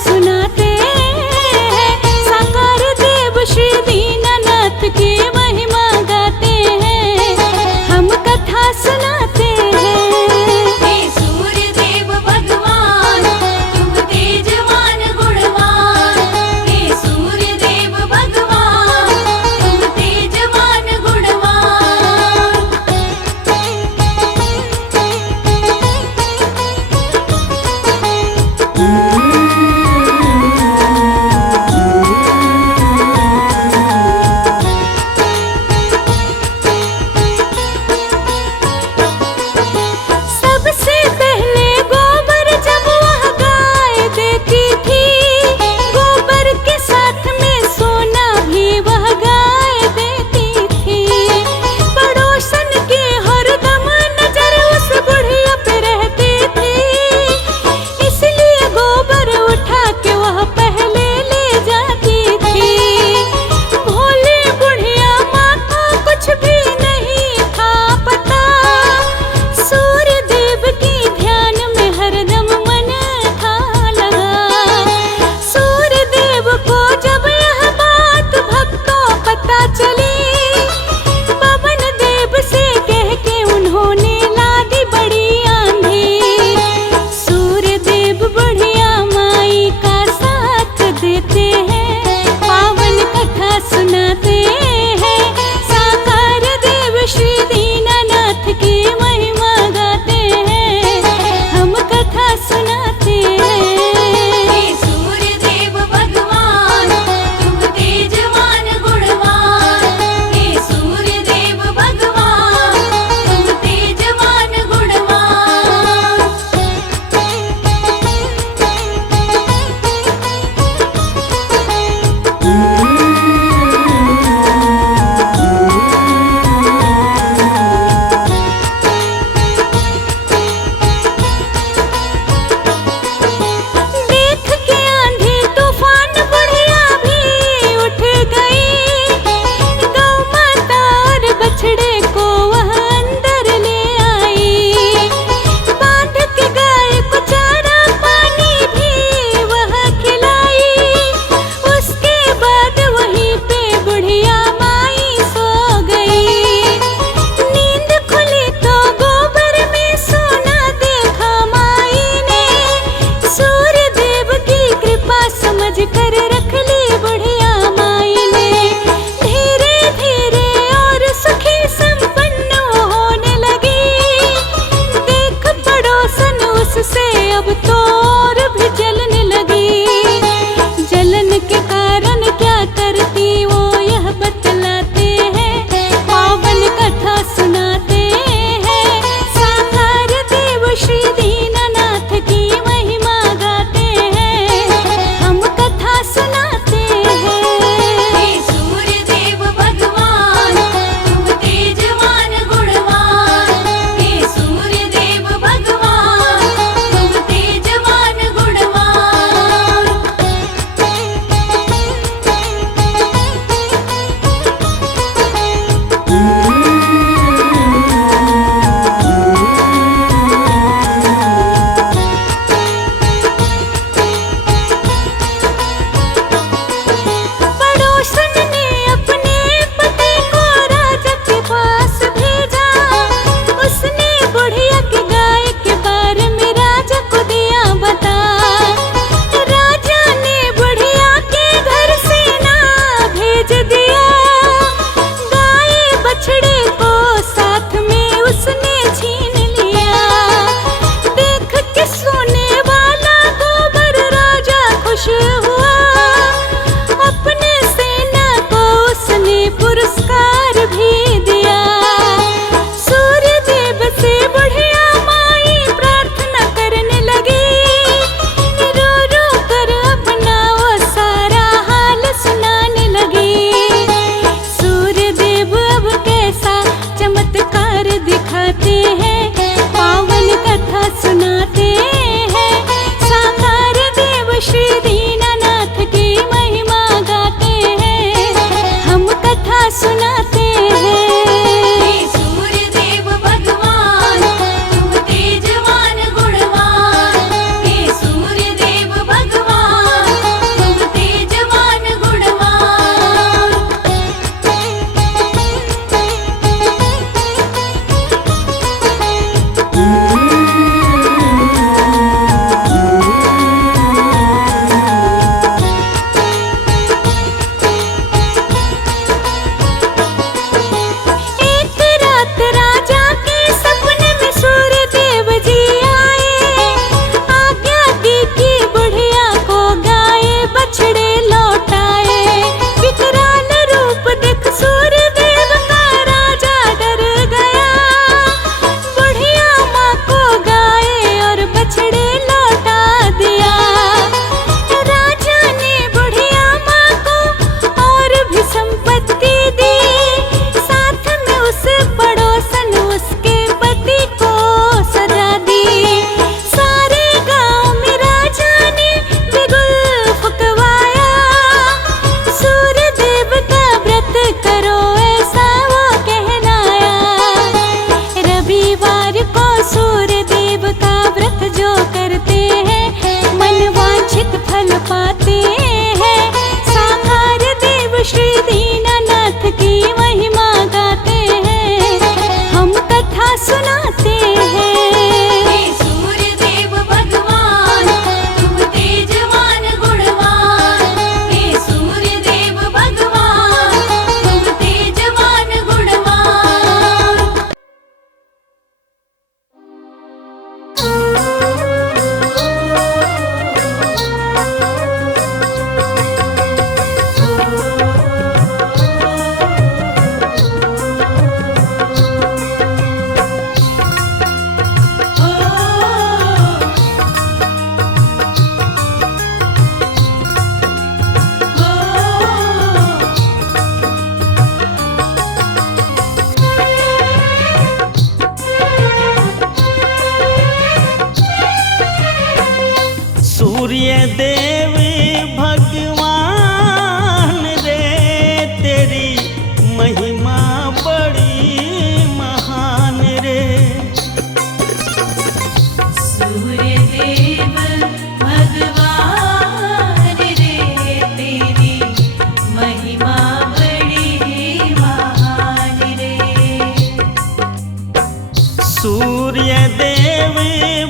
सुनाते हैं, साकार देव श्री दीनानाथ की महिमा गाते हैं, हम कथा सुनाते हैं। हे सूर्य देव भगवान तुम तेजवान गुणवान, हे सूर्य देव भगवान तुम तेजवान गुणवान। सबसे पहले गोबर जब वह गाय देती थी, गोबर के साथ में सोना भी वह गाय देती थी। पड़ोसन के हरदम नजर उस बुढ़िया पे रहती थी, इसलिए गोबर उठा के वह पहले ले जाती थी। भोली बुढ़िया माँ को कुछ भी नहीं था पता, सूर्य देव की ध्यान में हरदम मन था लगा। सूर्य देव को जब यह बात भक्तों पता चली, पवन देव से कह के उन्होंने ला दी बड़ी आंधी। सूर्य देव बुढ़िया माई का साथ देते हैं, पावन कथा सुनाते हैं, साकार देव श्री दीनानाथ की महिमा गाते हैं, हम कथा सुनाते हैं। हे सूर्य देव भगवान तुम तेजवान गुणवान, हे सूर्य देव भगवान तुम तेजवान गुणवान। देख के आंधी तूफान बुढ़िया भी उठ गई, गौ माता और बछड़े को वह अंदर ले आई। बांध के गाय को चारा पानी भी वह खिलाई, उसके बाद वहीं पे बुढ़िया माई सो गई। नींद खुली तो गोबर में सोना देखा माई ने, सूर्य देव की कृपा समझ कर रख ली बुढ़िया माई ने। धीरे धीरे और सुखी संपन्न वो होने लगी, देख पड़ोसन उससे अब तो और भी जलने लगी। जलन के कारण क्या करती वो यह बतलाते हैं, पावन कथा सुनाते हैं, साकार देव श्री दीनानाथ की महिमा गाते हैं, हम कथा सुनाते हैं। हे सूर्य देव भगवान तुम तेजवान गुणवान, हे सूर्य देव भगवान तुम तेजवान सूर्य देव भगवान रे तेरी महिमा बड़ी महान रे। सूर्य देव भगवान रे तेरी महिमा बड़ी महान रे। सूर्य देव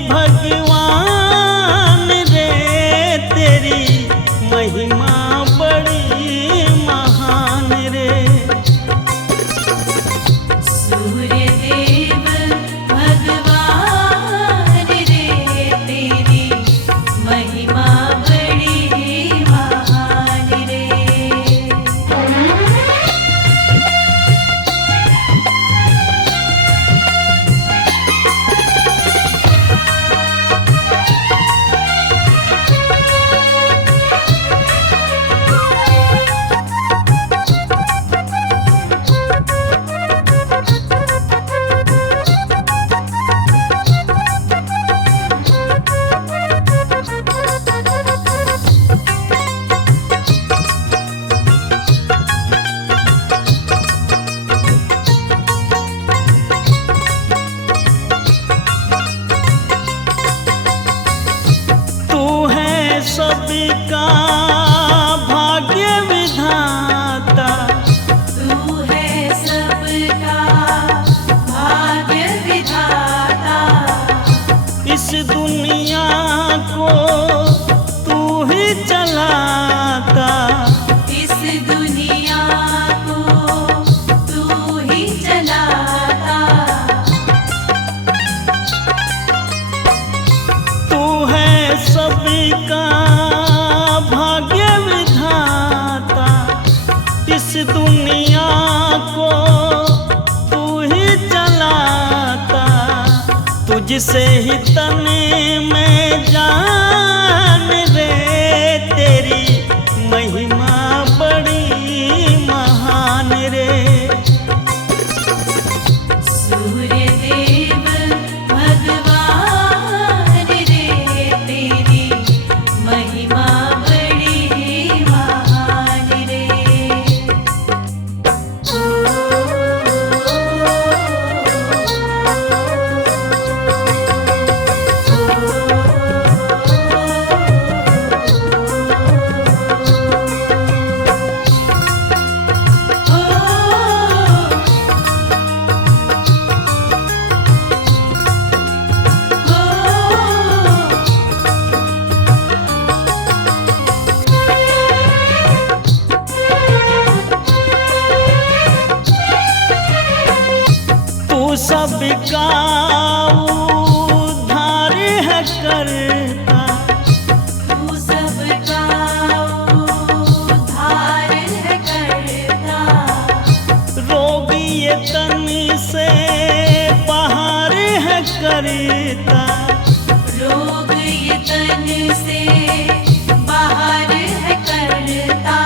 भगवान रे तेरी महिमा बड़ी महान रे। सूर्य देव भगवान रे तेरी महिमा बड़ी महान रे। तू है सबका भाग्य विधाता, तू है सबका भाग्य विधाता। इस दुनिया को तू ही चलाता। इस दुनिया को तू ही चलाता। तू है सबका भाग्य विधाता, इस दुनिया को तू ही चलाता। तुझसे ही तन में जान रे तेरी महिमा बड़ी महान रे। सूर्य देव भगवान रे तेरी महिमा बड़ी महान रे। तू सबका उद्धार है करता, तू सबका उद्धार है करता। रोगी ये तन से बाहर है करता। रोग ये तन से बाहर है करता।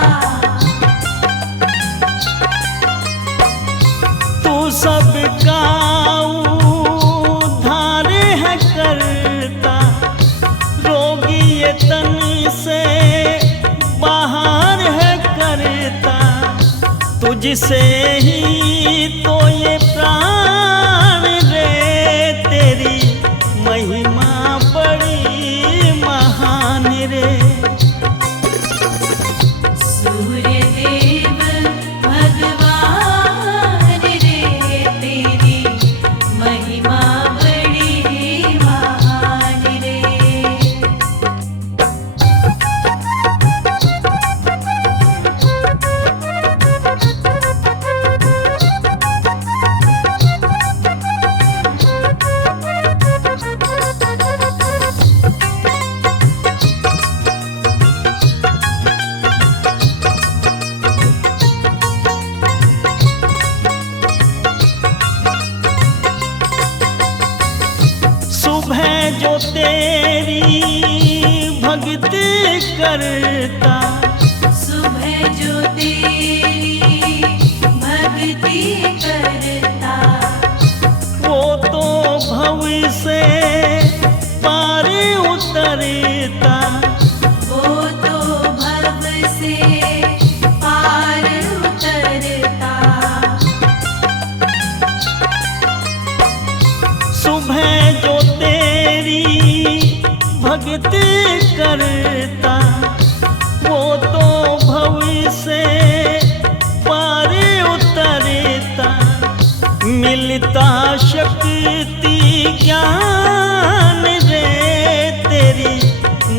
तू सबका उद्धार है करता, रोगी ये तन से बाहर है करता। तुझसे ही तो ये प्राण रे तेरी महिमा बड़ी महान रे। सूर्य देव भगवान रे तेरी महिमा बड़ी महान रे। जो तेरी भक्ति करता, सुबह जो तेरी भक्ति करता, वो तो भव से पार उतरता। भक्ति करता, वो तो भव से पार उतरता। मिलता शक्ति ज्ञान रे, तेरी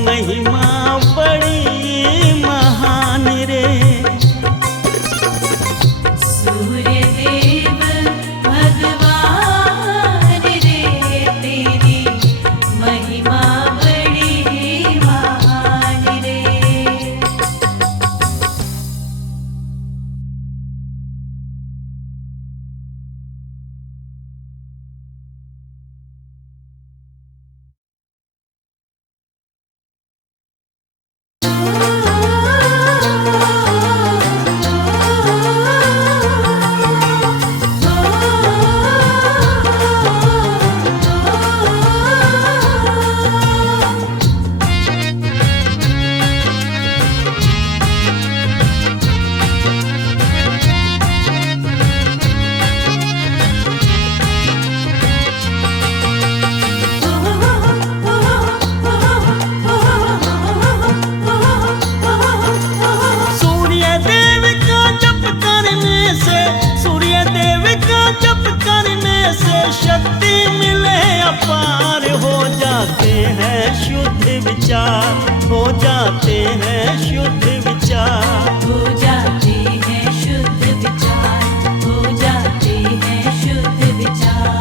महिमा बड़ी महान रे। सूर्य देव भगवान रे, तेरी महिमा बड़ी महान रे। शक्ति मिले अपार, हो जाते हैं शुद्ध विचार, हो जाते हैं शुद्ध विचार। हो जाते हैं शुद्ध विचार, हो जाते हैं शुद्ध विचार।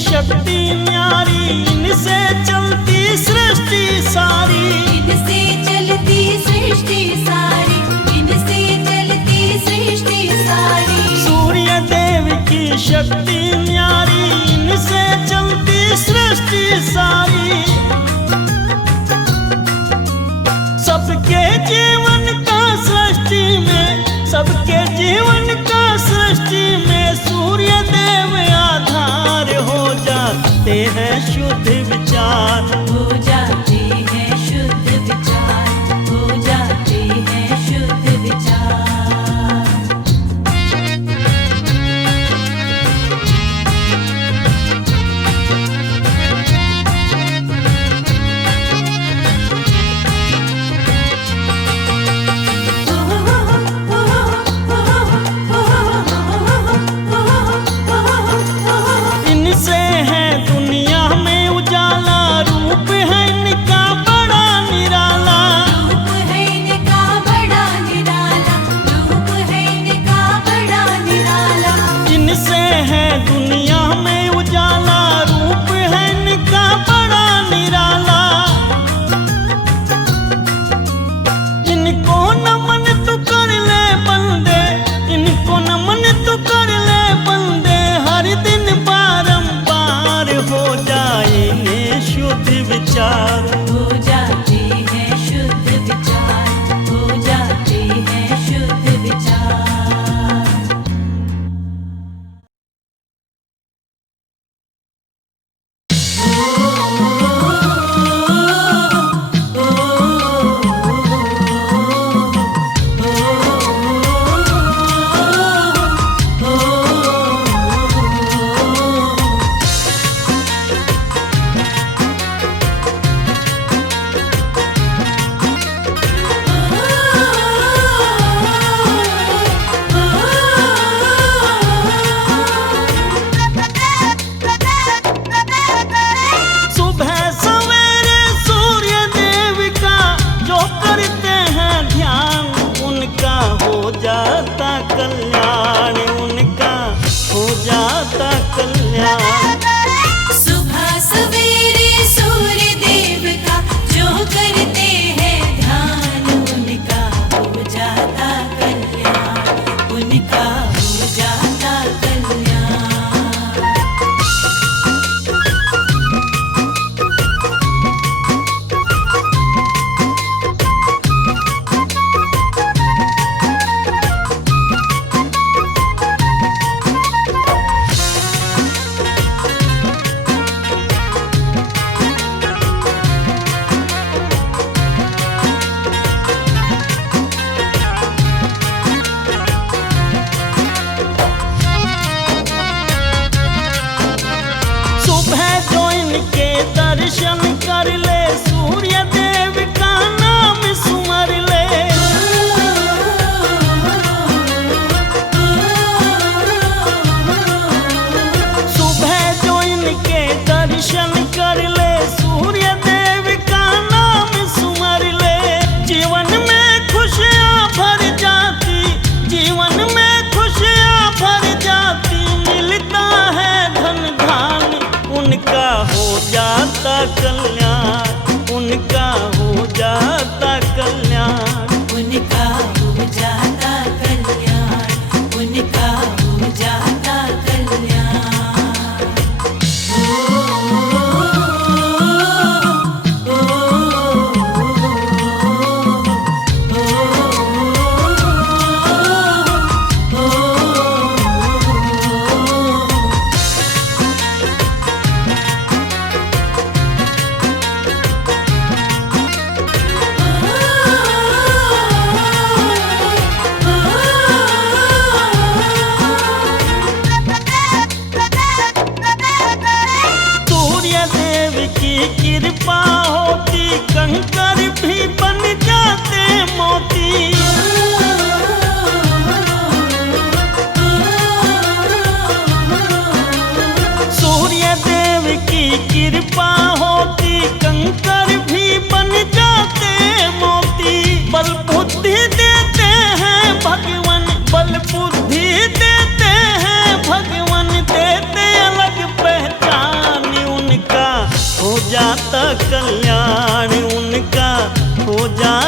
शक्ति न्यारी, इनसे चलती सृष्टि सारी, इनसे चलती सृष्टि सारी, इनसे चलती सृष्टि सारी। सूर्य देव की शक्ति न्यारी, इनसे चलती सृष्टि सारी। सबके जीवन का सृष्टि में, सबके जीवन का सृष्टि में सूर्य देव आधार, हो जाते हैं शुद्ध विचार, हो जाते हैं शुद्ध विचार, हो जाते हैं शुद्ध विचार। इनसे है दुनिया में उजाला, रूप है इनका बड़ा निराला। रूप है इनका बड़ा निराला, रूप है इनका बड़ा निराला। इनसे है दुनिया में उजाला, रूप है इनका बड़ा निराला। इनको नमन तू कर ले बंदे, इनको नमन तू कर ले बंदे, हर दिन बारंबार हो जाएंगे शुद्ध विचार। हो जाते हैं शुद्ध विचार, हो जाते हैं शुद्ध विचार। ओ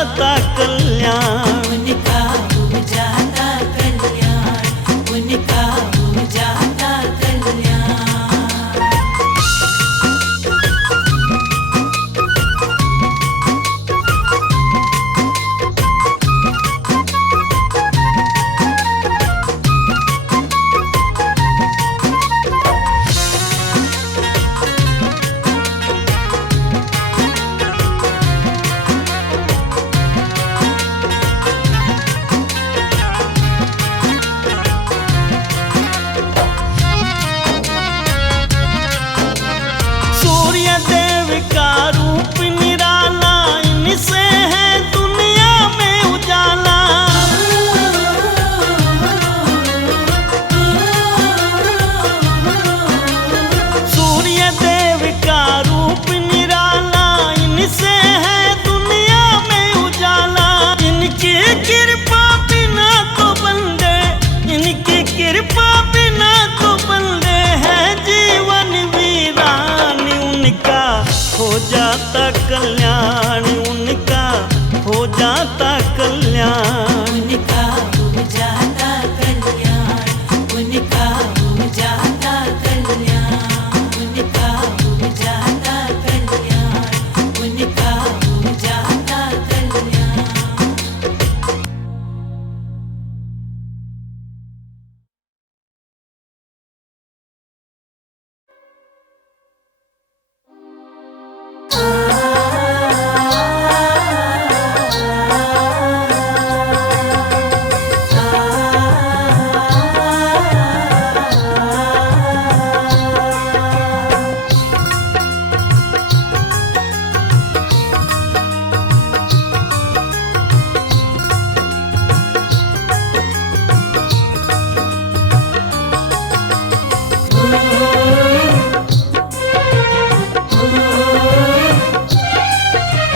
जाता कल्याण। उनका हो जाता कल्याण, उनका हो जाता कल्याण। सूर्य देव का रूप निराला, इनसे है दुनिया में उजाला। सूर्य देव का रूप निराला, इनसे है दुनिया में उजाला। इनकी कृपा बिना तो बंदे, इनकी कृपा बिना तो बंदे है जीवन वीरान। उनका हो जाता कल्याण, उनका हो जाता कल्याण। उनका हो जाता कल्याण, उनका हो जाता कल्याण, उनका हो जाता कल्याण, उनका हो जाता कल्याण।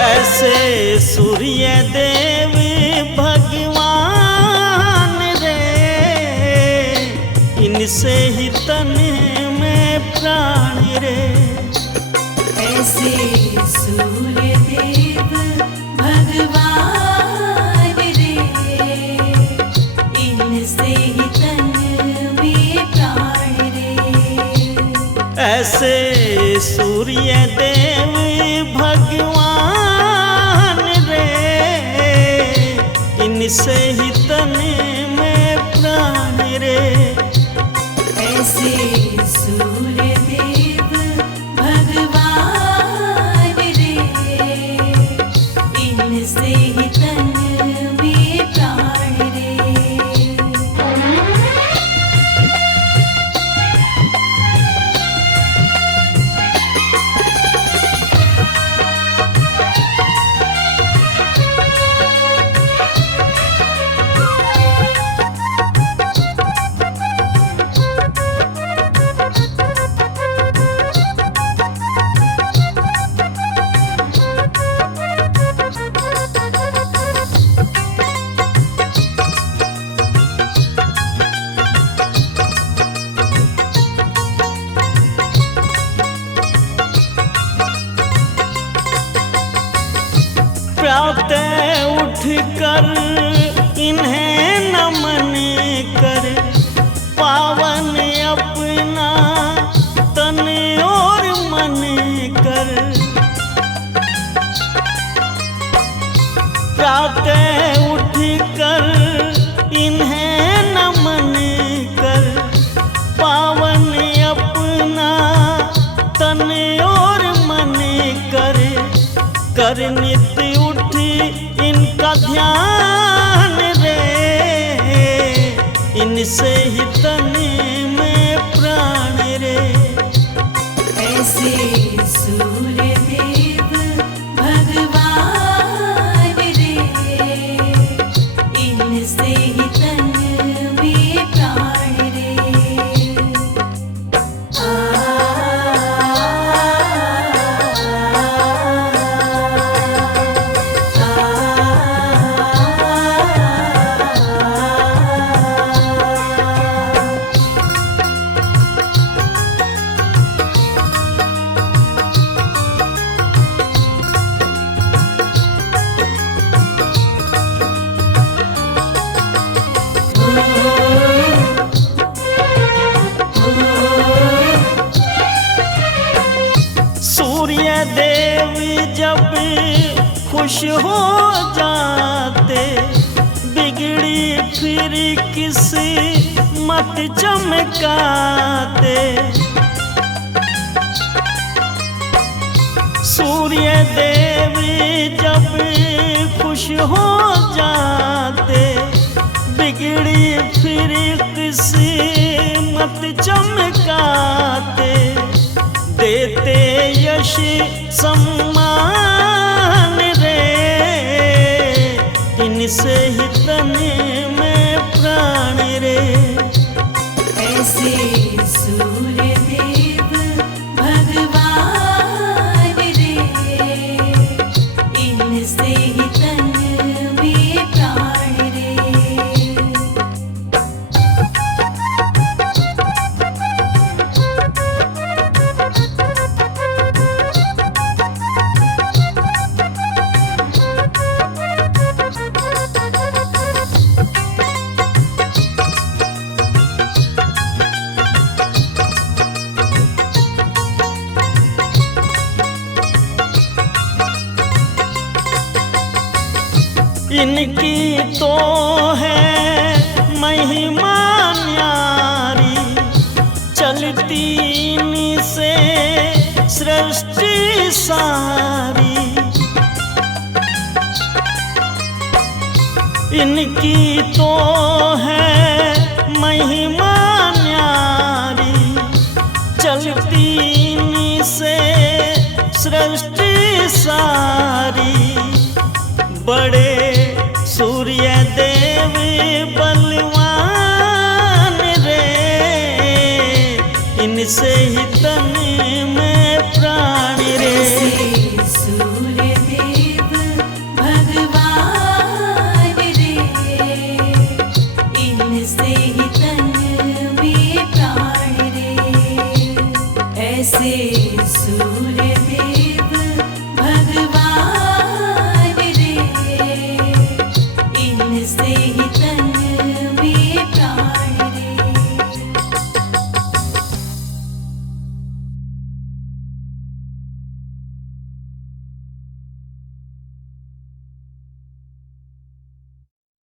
ऐसे सूर्य देव भगवान रे, इनसे ही तन में प्राण रे। ऐसे सूर्य देव भगवान रे, इनसे ही तन में प्राण रे। ऐसे सूर्य देव भगवान रे, इनसे ही तन में प्राण रे। ऐसे सूर्य देव भगवान रे, इनसे ही तन में प्राण रे। प्रातः उठ कर इन्हें नमन कर, पावन अपना तन और मन कर। प्रातः उठ कर इन्हें नमन कर, पावन अपना तन और मन कर। कर नित्य उठी इनका ध्यान रे, इनसे ही तन में प्राण रे। ऐसे सूर्य देव भगवान रे, इनसे ही तन में प्राण रे। सूर्य देव जब खुश हो जाते, बिगड़ी फिर किस्मत चमकाते। सूर्य देव जब खुश हो जाते, बिगड़ी फिर किस्मत चमकाते। देते यश सम्मान रे, इनसे ही तन में प्राण रे। ऐसे सूर्य देव भगवान रे, इनसे ही तन में प्राण रे। इनकी तो है महिमा न्यारी, चलती इनसे सृष्टि सारी। इनकी तो है महिमा न्यारी, चलती इनसे सृष्टि सारी। बड़े सूर्य देव बलवान रे, इनसे ही तन में प्राण रे। ऐसे सूर्य देव भगवान रे, इनसे ही तन में प्राण रे। ऐसे सूर्य देव भगवान रे, इनसे